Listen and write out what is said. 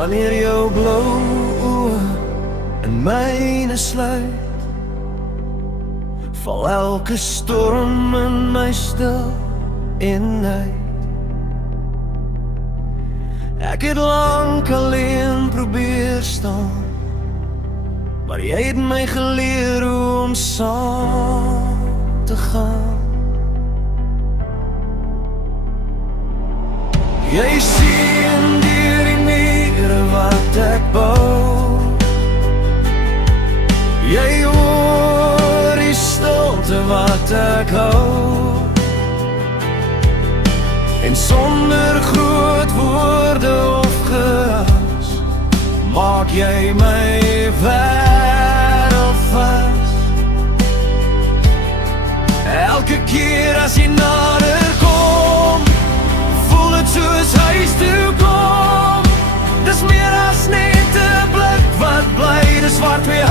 wanneer jou blou oë in myne sluit, val elke storm in my stil eenheid. Ek het lank alleen probeer staan, maar jy het my geleer hoe om saam te gaan. Jy sien deur die mure wat ek bou, jy hoor die stilte wat ek hou, en sonder groot woorde of geras maak jy my wêreld vas. Elke keer as jy nader kom, voel het soos huis toe kom. Dis meer as net 'n blik wat bly, dis waar twee